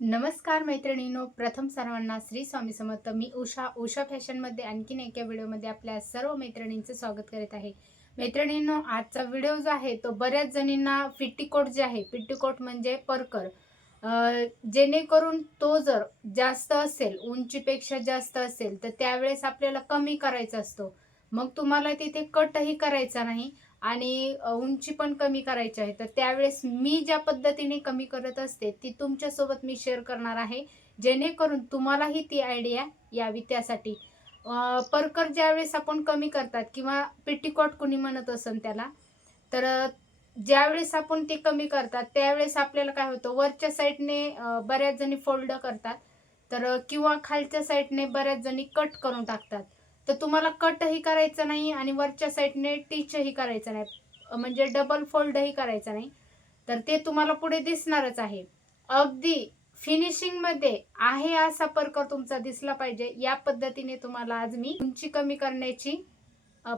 नमस्कार मैत्रिणींनो प्रथम सर्वांना श्री स्वामी समर्थ. मी उषा उषा फॅशनमध्ये आणखीन एका व्हिडिओमध्ये आपल्या सर्व मैत्रिणींचे स्वागत करीत आहे. मैत्रिणींनो आजचा व्हिडिओ जो आहे तो बऱ्याच जणींना पिट्टीकोट जे आहे पिट्टीकोट म्हणजे परकर. जेणेकरून तो जर जास्त असेल उंचीपेक्षा जास्त असेल तर त्यावेळेस आपल्याला कमी करायचा असतो. मग तुम्हाला तिथे कटही करायचा नाही. आणि उंची पण कमी करायची आहे. तर त्यावेळेस मी ज्या पद्धतीने कमी करत असते ती तुमच्यासोबत मी शेअर करणार आहे. जेणेकरून तुम्हालाही ती आयडिया यावी त्यासाठी. परकर ज्यावेळेस आपण कमी करतात किंवा पेटीकोट कुणी म्हणत असेल त्याला तर ज्यावेळेस आपण ते कमी करतात त्यावेळेस आपल्याला काय होतं वरच्या साईडने बऱ्याच जणी फोल्ड करतात तर किंवा खालच्या साईडने बऱ्याच जणी कट करून टाकतात. तर तुम्हाला कटही करायचं नाही आणि वरच्या साईडने टीचही करायचं नाही. म्हणजे डबल फोल्डही करायचं नाही. तर ते तुम्हाला पुढे दिसणारच आहे. अगदी फिनिशिंगमध्ये आहे असा परकर तुमचा दिसला पाहिजे. या पद्धतीने तुम्हाला आज मी उंची कमी करण्याची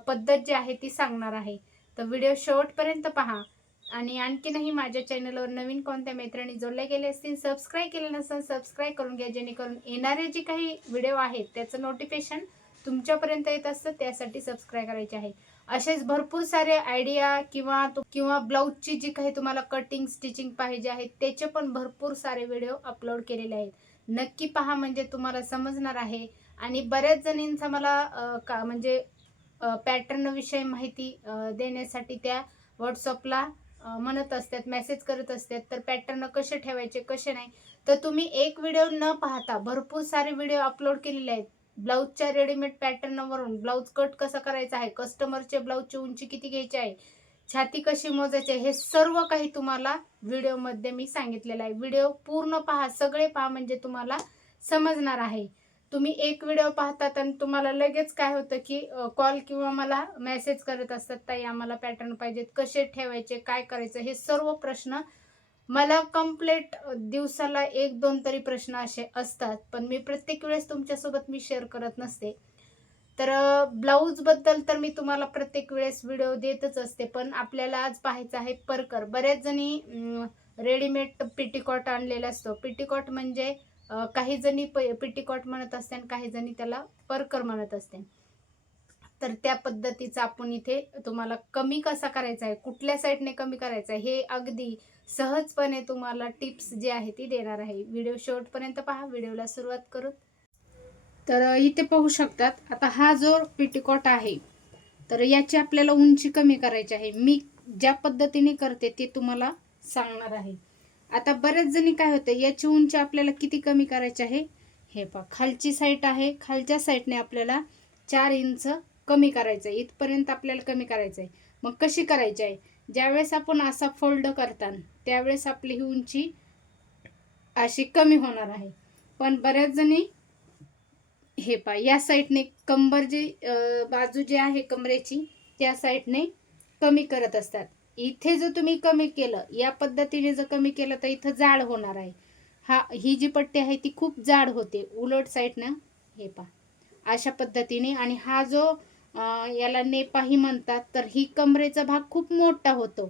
पद्धत जी आहे ती सांगणार आहे. तर व्हिडिओ शेवटपर्यंत पहा. आणि आणखीनही माझ्या चॅनलवर नवीन कोणत्या मैत्रिणी जोडल्या गेले असतील सबस्क्राईब केले नसेल सबस्क्राईब करून घ्या. जेणेकरून येणारे जे काही व्हिडिओ आहेत त्याचं नोटिफिकेशन तुमच्यापर्यंत येत असतं त्यासाठी सबस्क्राईब करायचे आहे. असेच भरपूर सारे आयडिया किंवा किंवा ब्लाऊजची जी काही तुम्हाला कटिंग स्टिचिंग पाहिजे आहे त्याचे पण भरपूर सारे व्हिडिओ अपलोड केलेले आहेत. नक्की पहा म्हणजे तुम्हाला समजणार आहे. आणि बऱ्याच जणींचा मला का म्हणजे पॅटर्नविषयी माहिती देण्यासाठी त्या व्हॉट्सअपला म्हणत असतात मेसेज करत असतात तर पॅटर्न कसे ठेवायचे कसे नाही. तर तुम्ही एक व्हिडिओ न पाहता भरपूर सारे व्हिडिओ अपलोड केलेले आहेत. ब्लाऊजच्या रेडीमेड पॅटर्नवरून ब्लाऊज कट कसा करायचा आहे? कस्टमरचे ब्लाऊजची उंची किती घ्यायची आहे? छाती कशी मोजायची आहे? हे सर्व काही तुम्हाला व्हिडिओमध्ये मी सांगितलेलं आहे. व्हिडिओ पूर्ण पहा. सगळे पहा म्हणजे तुम्हाला समजणार आहे. तुम्ही एक व्हिडिओ पाहतात आणि तुम्हाला लगेच काय होतं की कॉल किंवा मला मेसेज करत असतात ताई आम्हाला पॅटर्न पाहिजेत. कसे ठेवायचे? काय करायचं? हे सर्व प्रश्न मला कंप्लीट दिवसाला एक दोन तरी प्रश्न असे असतात पण मी प्रत्येक वेळेस तुमच्यासोबत मी शेअर करत नसते. तर ब्लाऊजबद्दल तर मी तुम्हाला प्रत्येक वेळेस व्हिडिओ देतच असते पण आपल्याला आज पाहायचं आहे परकर. बऱ्याच जणी रेडीमेड पिटीकॉट आणलेला असतो. पिटीकॉट म्हणजे काही जणी पिटीकॉट म्हणत असते आणि काही जणी त्याला परकर म्हणत असते. तर त्या पद्धतीचा आपण इथे तुम्हाला कमी कसा करायचा आहे कुठल्या साईडने कमी करायचा आहे हे अगदी सहजपणे तुम्हाला टिप्स जी आहे ती देणार आहे. व्हिडिओ शेवटपर्यंत पहा व्हिडिओला सुरुवात करू. तर इथे पाहू शकतात आता हा जो पेटीकोट आहे तर याची आपल्याला उंची कमी करायची आहे. मी ज्या पद्धतीने करते ते तुम्हाला सांगणार आहे. आता बऱ्याच जणी काय होतं याची उंची आपल्याला किती कमी करायची आहे? हे पहा खालची साईट आहे खालच्या साईडने आपल्याला चार इंच कमी करायचं आहे इथपर्यंत आपल्याला कमी करायचं आहे मग कशी करायची आहे ज्यावेळेस आपण असा फोल्ड करता त्यावेळेस आपली ही उंची अशी कमी होणार आहे. पण बऱ्याच जणी हे पा या साईडने कंबर जी बाजू जी आहे कमरेची त्या साईडने कमी करत असतात. इथे जर तुम्ही कमी केलं या पद्धतीने जर कमी केलं तर इथं जाड होणार आहे. हा ही जी पट्टी आहे ती खूप जाड होते उलट साईडनं हे पा अशा पद्धतीने. आणि हा जो याला नेपाही म्हणतात. तर ही कमरेचा भाग खूप मोठा होतो.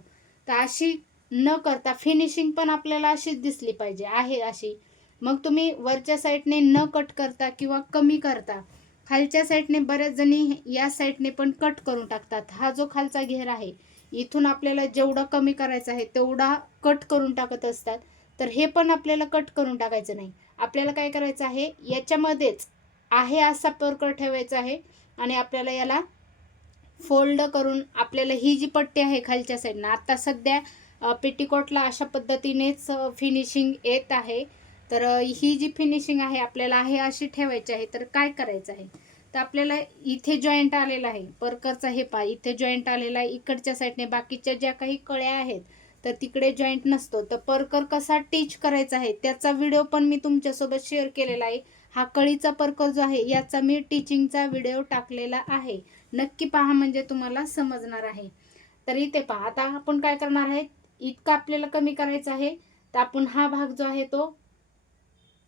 तर अशी न करता फिनिशिंग पण आपल्याला अशीच दिसली पाहिजे. आहे अशी. मग तुम्ही वरच्या साईडने न कट करता किंवा कमी करता खालच्या साईडने बऱ्याच जणी या साईडने पण कट करून टाकतात. हा जो खालचा घेर आहे इथून आपल्याला जेवढा कमी करायचा आहे तेवढा कट करून टाकत असतात. तर हे पण आपल्याला कट करून टाकायचं नाही. आपल्याला काय करायचं आहे? याच्यामध्येच आहे असा प्रकार ठेवायचा आहे. आणि आपल्याला याला फोल्ड करून आपल्याला ही जी पट्टी आहे खालच्या साईडनं आता सध्या पेटीकोटला अशा पद्धतीनेच फिनिशिंग येत आहे. तर ही जी फिनिशिंग आहे आपल्याला आहे अशी ठेवायची आहे तर काय करायचं आहे? तर आपल्याला इथे जॉईंट आलेला आहे परकरचा हे पा इथे जॉईंट आलेला आहे इकडच्या साईडने बाकीच्या ज्या काही कळ्या आहेत तर तिकडे जॉईंट नसतो. तर परकर कसा टीच करायचा आहे त्याचा व्हिडिओ पण मी तुमच्यासोबत शेअर केलेला आहे. हा कळीचा परकर जो आहे याचा मी टीचिंगचा व्हिडिओ टाकलेला आहे. नक्की पहा म्हणजे तुम्हाला समजणार आहे. तर इथे पहा. आता आपण काय करणार आहे? इतका आपल्याला कमी करायचा आहे तर आपण हा भाग जो आहे तो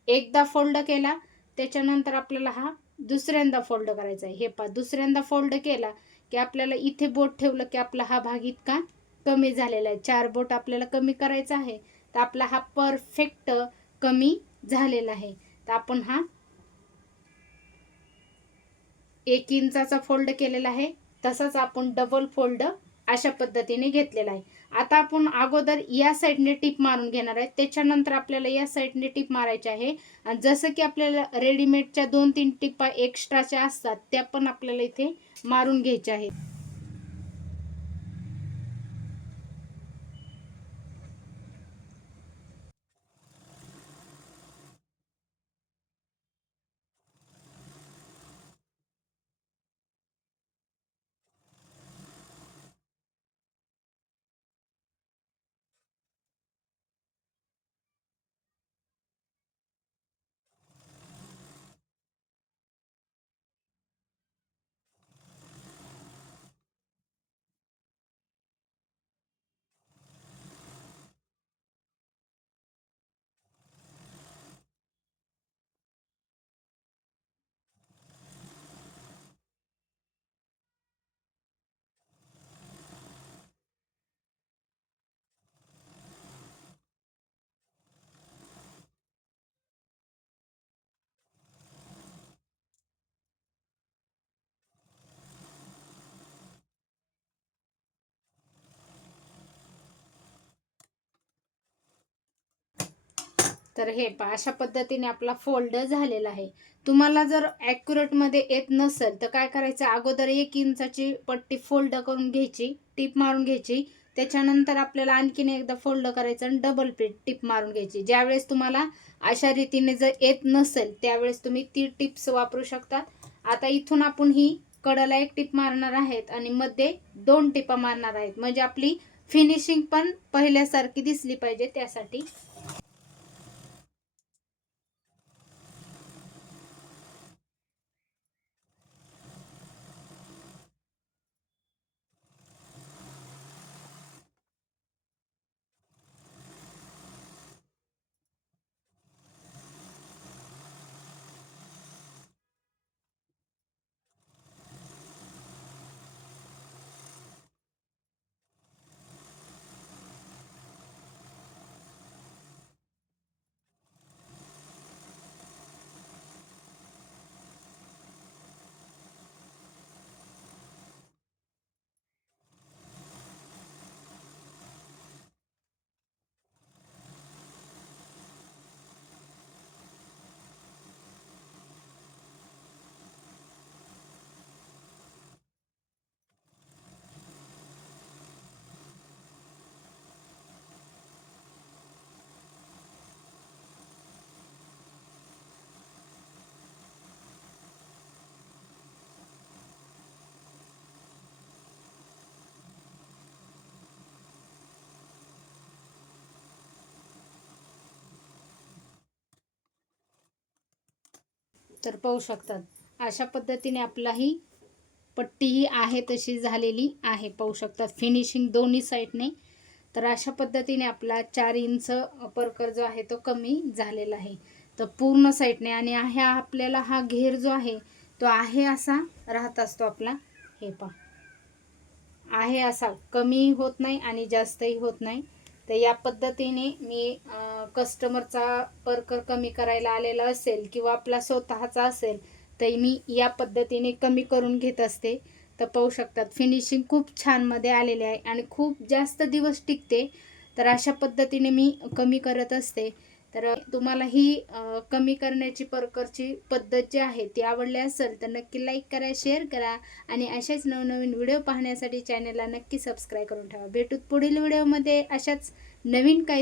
एकदा फोल्ड केला त्याच्यानंतर आपल्याला हा दुसऱ्यांदा फोल्ड करायचा आहे. हे पहा दुसऱ्यांदा फोल्ड केला की आपल्याला इथे बोट ठेवलं की आपला हा भाग इतका कमी झालेला आहे. चार बोट आपल्याला कमी करायचा आहे तर आपला हा परफेक्ट कमी झालेला आहे. तर आपण हा एक इंचाचा फोल्ड केलेला आहे. तसाच आपण डबल फोल्ड अशा पद्धतीने घेतलेला आहे. आता आपण अगोदर या साईडने टिप मारून घेणार आहे. त्याच्यानंतर आपल्याला या साईडने टिप मारायची आहे. आणि जसं की आपल्याला रेडीमेडच्या दोन तीन टिपा एक्स्ट्राच्या असतात त्या पण आपल्याला इथे मारून घ्यायच्या आहेत. तर हे पा अशा पद्धतीने आपला फोल्ड झालेला आहे. तुम्हाला जर ॲक्युरेटमध्ये येत नसेल तर काय करायचं? अगोदर एक इंचाची पट्टी फोल्ड करून घ्यायची टीप मारून घ्यायची. त्याच्यानंतर आपल्याला आणखीन एकदा फोल्ड करायचं आणि डबल पीट टीप मारून घ्यायची. ज्यावेळेस तुम्हाला अशा रीतीने जर येत नसेल त्यावेळेस तुम्ही ती टिप्स वापरू शकतात. आता इथून आपण ही कडाला एक टिप मारणार आहेत आणि मध्ये दोन टिपा मारणार आहेत. म्हणजे आपली फिनिशिंग पण पहिल्यासारखी दिसली पाहिजे त्यासाठी तर पाहू शकतात. अशा पद्धतीने आपलाही पट्टीही पट्टी ही आहे तशी झालेली आहे. पाहू शकतात फिनिशिंग दोन्ही साईडने तर अशा पद्धतीने आपला चार इंच परकर जो आहे तो कमी झालेला आहे. तर पूर्ण साईडने आणि ह्या आपल्याला हा घेर जो आहे तो आहे असा राहत असतो आपला. हे पा आहे असा कमी होत नाही आणि जास्तही होत नाही. तर या पद्धतीने मी कस्टमरचा परकर कमी करायला आलेला असेल किंवा आपला स्वतःचा असेल तर मी या पद्धतीने कमी करून घेत असते. तर पाहू शकतात फिनिशिंग खूप छानमध्ये आलेले आहे आणि खूप जास्त दिवस टिकते. तर अशा पद्धतीने मी कमी करत असते. तर तुम्हाला ही कमी करण्याची परकरची पद्धत जी आहे ती आवडली असेल तर नक्की लाईक करा शेअर करा आणि अशाच नवनवीन व्हिडिओ पाहण्यासाठी चॅनलला नक्की सबस्क्राईब करून ठेवा. भेटूत पुढील व्हिडिओमध्ये अशाच नवीन काही